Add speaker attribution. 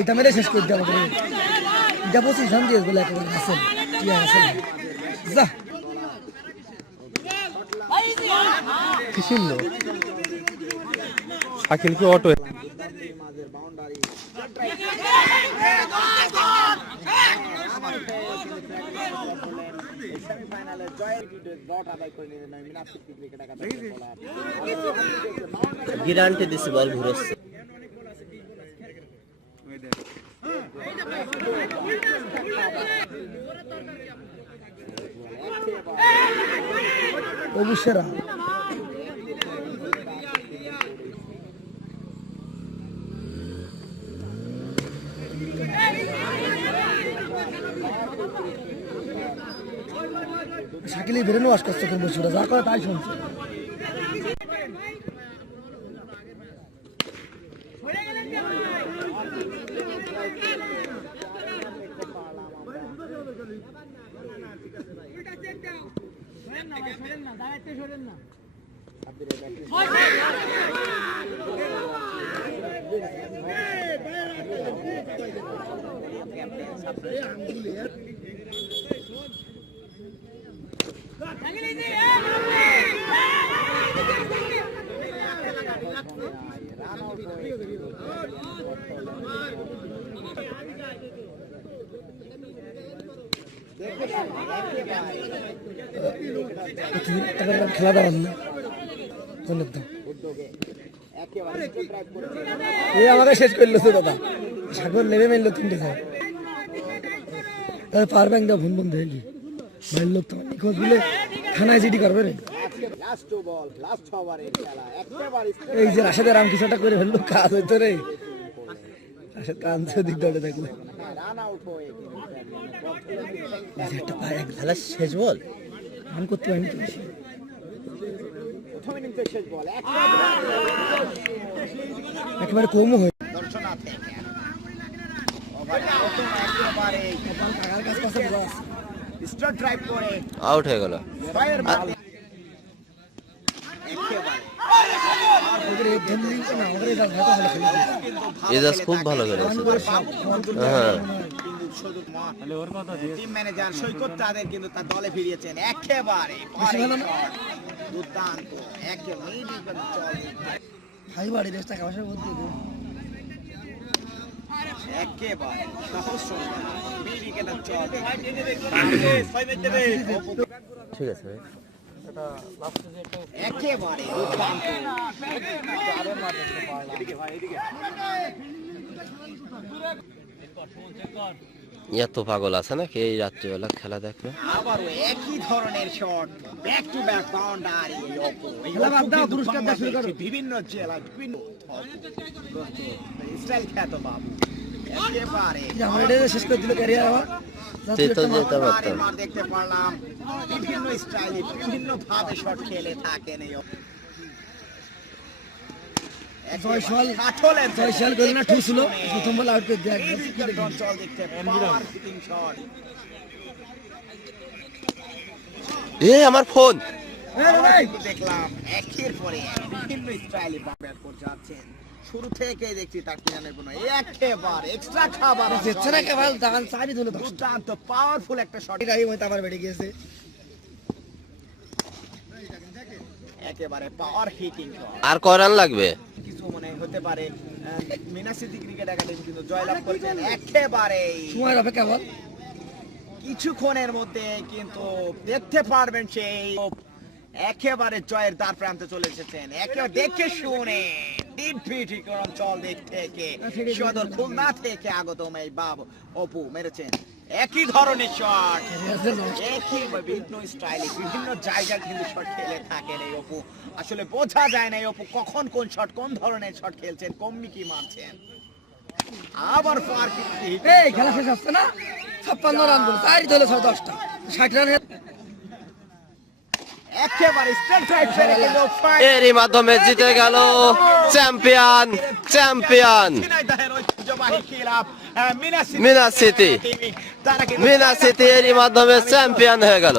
Speaker 1: এটা মেরে শেষ করে দেবো এটা পজিশন দিয়ে বলে একেবারে আসেন কি আসেন যা।
Speaker 2: কি ছিল শাকিল কি অটো?
Speaker 3: semi-final-এ জয়ের
Speaker 4: দিছি বল ঘুরছে
Speaker 1: অবশ্যরা। শাকিলি বেরোনো আস করছে তোর বসে যা করে তাই শুনছে। তুমি একটা করে খেলা না। এ আমাকে শেষ করল তো দাদা সাগর লেবে মেললো তিনটে তাহলে পাওয়ার ব্যাংক দাও ভুন ভুন দেখি মারলো তো। নিখোঁজ বলে থানায় জিডি করবে রে। এই যে রাশেদের রাম কিছুটা করে ফেলল কাজ হইতো রে। কানছে দিক
Speaker 3: হয়ে
Speaker 1: একটা এক
Speaker 4: খেলা শেষ বল।
Speaker 1: রান করতে পারিনি একেবারে হয়
Speaker 3: করে।
Speaker 4: আউট হয়ে গেল। এজাজ খুব ভালো খেলেছে হ্যাঁ।
Speaker 3: টিম ম্যানেজার সৈকত তাদের কিন্তু তার দলে ফিরিয়েছেন। একেবারে? দুর্দান্ত। একেবারে
Speaker 1: বলতে
Speaker 3: সহজ চল
Speaker 4: ঠিক আছে ভাই।
Speaker 3: একেবারে
Speaker 4: এত পাগল আছে নাকি? এই রাত্রিবেলা খেলা দেখবে।
Speaker 3: আবারও একই ধরনের shot back to back boundary
Speaker 1: খেলা বাদ দাও, পুরস্কার দেওয়া শুরু করো।
Speaker 3: বিভিন্ন জেলা বিভিন্ন স্টাইল খ্যাত বাবু।
Speaker 1: আমার এটা শেষ করে দিল ক্যারিয়ার আমার।
Speaker 4: তুই তো যেতে পারতাম
Speaker 3: বারেবার দেখতে পারলাম। বিভিন্ন স্টাইলে বিভিন্ন ভাবে শট খেলে থাকেন এই
Speaker 1: জয়সওয়াল
Speaker 3: কাঠলের
Speaker 1: জয়সওয়াল না ঠুসলো প্রথম বল আউট করে দেয়
Speaker 3: এই দেখতে পাওয়ার হিটিং শট
Speaker 4: এ আমার ফোন
Speaker 3: দেখলাম। একের পরে বিভিন্ন স্টাইলে ব্যাট করে যাচ্ছেন। শুরু থেকে দেখছি কোনো একেবারে এক্সট্রা খাবার
Speaker 1: যেচ্ছে না কেবল দাগান চাবি ধরে। তো
Speaker 3: দুর্দান্ত পাওয়ারফুল একটা শট
Speaker 1: এটাই হয়তো আবার বেড়ে গিয়েছে।
Speaker 3: একেবারে পাওয়ার হিটিং
Speaker 4: আর কয় রান লাগবে?
Speaker 3: কিছু মনে হতে পারে মিনাসিটি ক্রিকেট একাডেমি কিন্তু জয়লাভ করেছেন। একেবারে।
Speaker 1: সময়ের অপেক্ষা বল।
Speaker 3: কিছুক্ষণের মধ্যে কিন্তু দেখতে পারবেন সেই একেবারে জয়ের দ্বার প্রান্তে চলে এসেছেন। একেবারে দেখে শুনে দিক থেকে। সদর খুলনা থেকে আগতম এই বাব অপু মেরেছেন। একই ধরনের শট একই বিভিন্ন স্টাইলে বিভিন্ন জায়গায় কিন্তু শট খেলে থাকেন এই অপু। আসলে বোঝা যায় না এই অপু কখন কোন শট কোন ধরনের শট খেলছেন কম্মি কি মারছেন। আবার
Speaker 1: এই খেলা শেষ হচ্ছে না? ছাপ্পান্ন রান বল চার দলে ছয় দশটা। ষাট রান
Speaker 4: এরই মাধ্যমে জিতে গেল চ্যাম্পিয়ন চ্যাম্পিয়ন।
Speaker 3: ঐতিহ্যবাহী মিনা সিটি
Speaker 4: মিনা মিনা সিটি এরই মাধ্যমে চ্যাম্পিয়ন হয়ে গেল।